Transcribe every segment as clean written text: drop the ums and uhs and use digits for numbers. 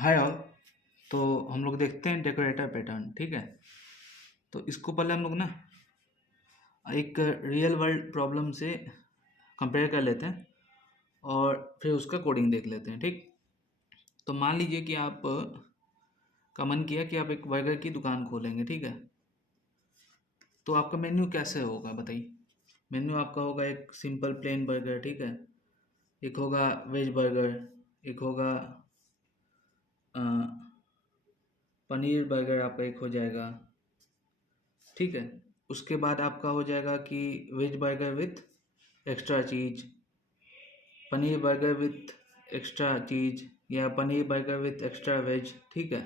Hi all. तो हम लोग देखते हैं डेकोरेटर पैटर्न। ठीक है, तो इसको पहले हम लोग ना एक रियल वर्ल्ड प्रॉब्लम से कंपेयर कर लेते हैं और फिर उसका कोडिंग देख लेते हैं। ठीक, तो मान लीजिए कि आप का मन किया कि आप एक बर्गर की दुकान खोलेंगे। ठीक है, तो आपका मेन्यू कैसे होगा बताइए। मेन्यू आपका होगा एक सिंपल प्लेन बर्गर। ठीक है, एक होगा वेज बर्गर, एक होगा अ, पनीर बर्गर आपका एक हो जाएगा। ठीक है, उसके बाद आपका हो जाएगा कि वेज बर्गर विथ एक्स्ट्रा चीज, paneer burger with extra cheese, या paneer burger with extra veg. ठीक है,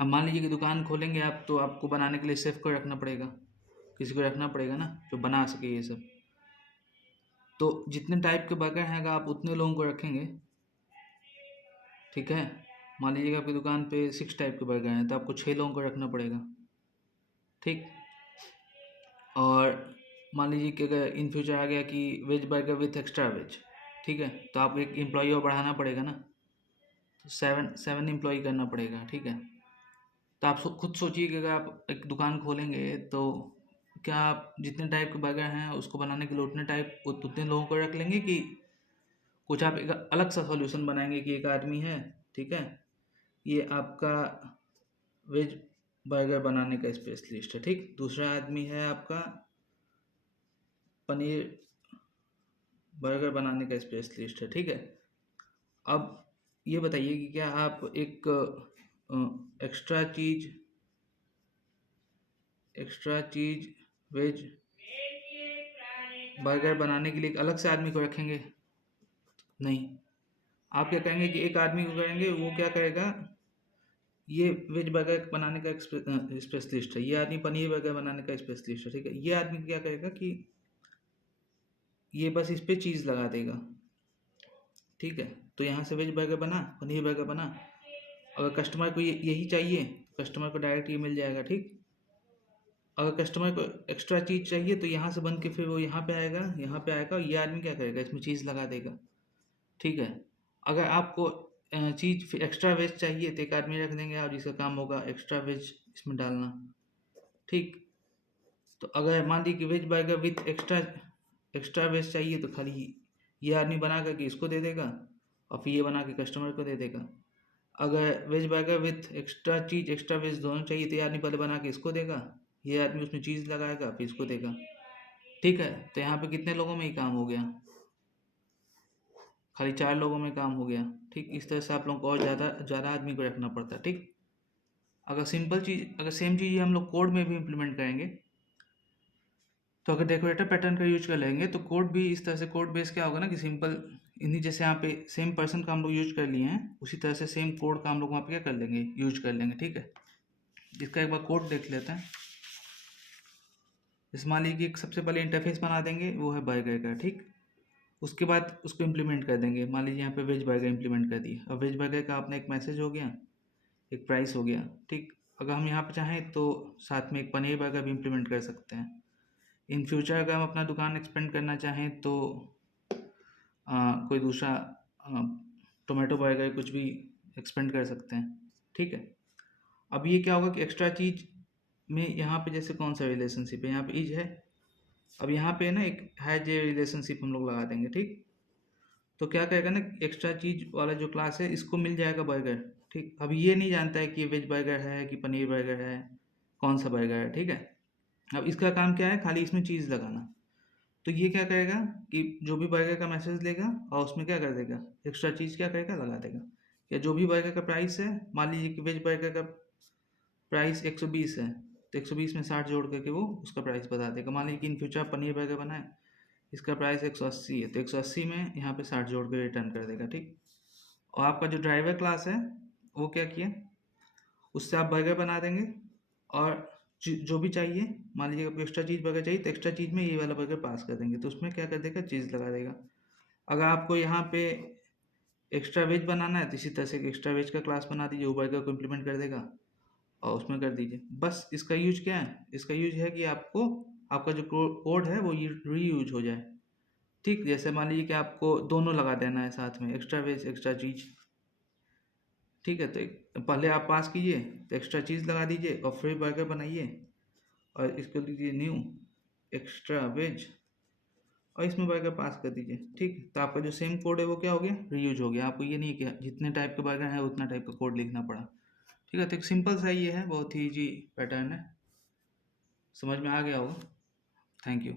अब मान लीजिए कि दुकान खोलेंगे आप, तो आपको बनाने के लिए शेफ को रखना पड़ेगा, किसी को रखना पड़ेगा ना जो बना सके ये सब। तो जितने टाइप के बर्गर हैं आप उतने लोगों को रखेंगे। ठीक है, मान लीजिए कि आपकी दुकान पे 6 टाइप के बर्गर हैं, तो आपको 6 लोगों को रखना पड़ेगा। ठीक, और मान लीजिए कि अगर इन फ्यूचर आ गया कि veg burger with extra veg, ठीक है, तो आपको एक एम्प्लॉई और बढ़ाना पड़ेगा ना, तो 7 एम्प्लॉई करना पड़ेगा। ठीक है, तो आप खुद सोचिए कि अगर आप एक दुकान खोलेंगे तो क्या आप जितने टाइप के बर्गर हैं उसको बनाने के लिए उतने लोगों को रख लेंगे, कि कुछ आप एक अलग सा सॉल्यूशन बनाएंगे कि एक आदमी है, ठीक है, ये आपका वेज बर्गर बनाने का स्पेशलिस्ट है। ठीक, दूसरा आदमी है आपका पनीर बर्गर बनाने का स्पेशलिस्ट है। ठीक है, अब ये बताइए कि क्या आप एक एक्स्ट्रा चीज वेज बर्गर बनाने के लिए एक अलग से आदमी को रखेंगे? नहीं, आप क्या करेंगे कि एक आदमी को करेंगे, वो क्या करेगा, ये वेज बर्गर बनाने का स्पेशलिस्ट है, ये आदमी पनीर बर्गर बनाने का स्पेशलिस्ट है। ठीक है, ये आदमी क्या करेगा कि ये बस इस पे चीज़ लगा देगा। ठीक है, तो यहाँ से वेज बर्गर बना, पनीर बर्गर बना। अगर कस्टमर को यही चाहिए तो कस्टमर को डायरेक्ट ये मिल जाएगा। ठीक, अगर कस्टमर को एक्स्ट्रा चीज़ चाहिए तो यहाँ से बन के फिर वो यहाँ पे आएगा, यहाँ पे आएगा, और ये आदमी क्या करेगा, इसमें चीज़ लगा देगा। ठीक है, अगर आपको चीज़ एक्स्ट्रा वेज चाहिए तो एक आदमी रख देंगे और जिसका काम होगा एक्स्ट्रा वेज इसमें डालना। ठीक, तो अगर मान लीजिए कि veg burger with extra veg चाहिए तो खाली ये आदमी बना करके इसको दे देगा और फिर ये बना के कस्टमर को दे देगा। अगर veg burger with extra cheese extra veg दोनों चाहिए तो ये आदमी पहले बना के इसको देगा, ये आदमी उसमें चीज़ लगाएगा फिर इसको देगा। ठीक है, तो यहाँ पे कितने लोगों में ही काम हो गया, खाली 4 लोगों में काम हो गया। ठीक, इस तरह से आप लोगों को और ज़्यादा आदमी को रखना पड़ता है। ठीक, अगर सेम चीज़ हम लोग कोड में भी इम्प्लीमेंट करेंगे, तो अगर डेकोरेटर पैटर्न का यूज कर लेंगे तो कोड भी इस तरह से, कोड बेस क्या होगा ना कि सिंपल इन्हीं जैसे यहाँ पे सेम पर्सन का हम लोग यूज कर लिए हैं, उसी तरह से सेम कोड का हम लोग वहाँ पे क्या कर लेंगे, यूज कर लेंगे। ठीक है, इसका एक बार कोड देख लेते हैं। जैसे मान लीजिए कि एक सबसे पहले इंटरफेस बना देंगे, वो है बर्गर का। ठीक, उसके बाद उसको इम्प्लीमेंट कर देंगे। मान लीजिए यहाँ पे वेज बर्गर इम्प्लीमेंट कर दिए, अब वेज बर्गर का अपना एक मैसेज हो गया, एक प्राइस हो गया। ठीक, अगर हम यहाँ पे चाहें तो साथ में एक पनीर बर्गर भी इम्प्लीमेंट कर सकते हैं। इन फ्यूचर अगर हम अपना दुकान एक्सपेंड करना चाहें तो कोई दूसरा टोमेटो बर्गर कुछ भी एक्सपेंड कर सकते हैं। ठीक है, अब ये क्या होगा कि एक्स्ट्रा चीज में यहाँ पे जैसे कौन सा रिलेशनशिप है, यहाँ पे इज है, अब यहाँ पे ना एक हैज ए रिलेशनशिप हम लोग लगा देंगे। ठीक, तो क्या कहेगा ना, एक्स्ट्रा चीज वाला जो क्लास है इसको मिल जाएगा बर्गर। ठीक, अब ये नहीं जानता है कि ये वेज बर्गर है कि पनीर बर्गर है, कौन सा बर्गर है। ठीक है, अब इसका काम क्या है, खाली इसमें चीज़ लगाना। तो ये क्या करेगा कि जो भी बर्गर का मैसेज लेगा और उसमें क्या कर देगा, एक्स्ट्रा चीज़ क्या करेगा, लगा देगा। या जो भी बर्गर का प्राइस है, मान लीजिए कि वेज बर्गर का प्राइस 120 है, तो 120 में 60 जोड़ करके वो उसका प्राइस बता देगा। मान लीजिए कि इन फ्यूचर पनीर बर्गर बनाए, इसका प्राइस 180 है, तो 180 में यहाँ पे 60 जोड़ के रिटर्न कर देगा। ठीक, और आपका जो ड्राइवर क्लास है वो क्या किया, उससे आप बर्गर बना देंगे, और जो भी चाहिए, मान लीजिए आपको एक्स्ट्रा चीज़ बर्गर चाहिए तो एक्स्ट्रा चीज़ में ये वाला बर्गर पास कर देंगे, तो उसमें क्या कर देगा, चीज़ लगा देगा। अगर आपको यहाँ पे एक्स्ट्रा वेज बनाना है तो इसी तरह से एक एक्स्ट्रा वेज का क्लास बना दीजिए, वो बर्गर को इम्प्लीमेंट कर देगा और उसमें कर दीजिए। बस इसका यूज क्या है, इसका यूज है कि आपको आपका जो कोड है वो रीयूज हो जाए। ठीक, जैसे मान लीजिए कि आपको दोनों लगा देना है साथ में, एक्स्ट्रा वेज एक्स्ट्रा चीज़। ठीक है, तो पहले आप पास कीजिए, तो एक्स्ट्रा चीज़ लगा दीजिए और फिर बर्गर बनाइए और इसको दीजिए न्यू एक्स्ट्रा वेज और इसमें बर्गर पास कर दीजिए। ठीक, तो आपका जो सेम कोड है वो क्या हो गया, रीयूज हो गया। आपको ये नहीं है कि जितने टाइप के बर्गर है उतना टाइप का कोड लिखना पड़ा। ठीक है, तो एक सिंपल सा ये है, बहुत ही ईजी पैटर्न है, समझ में आ गया होगा। Thank you.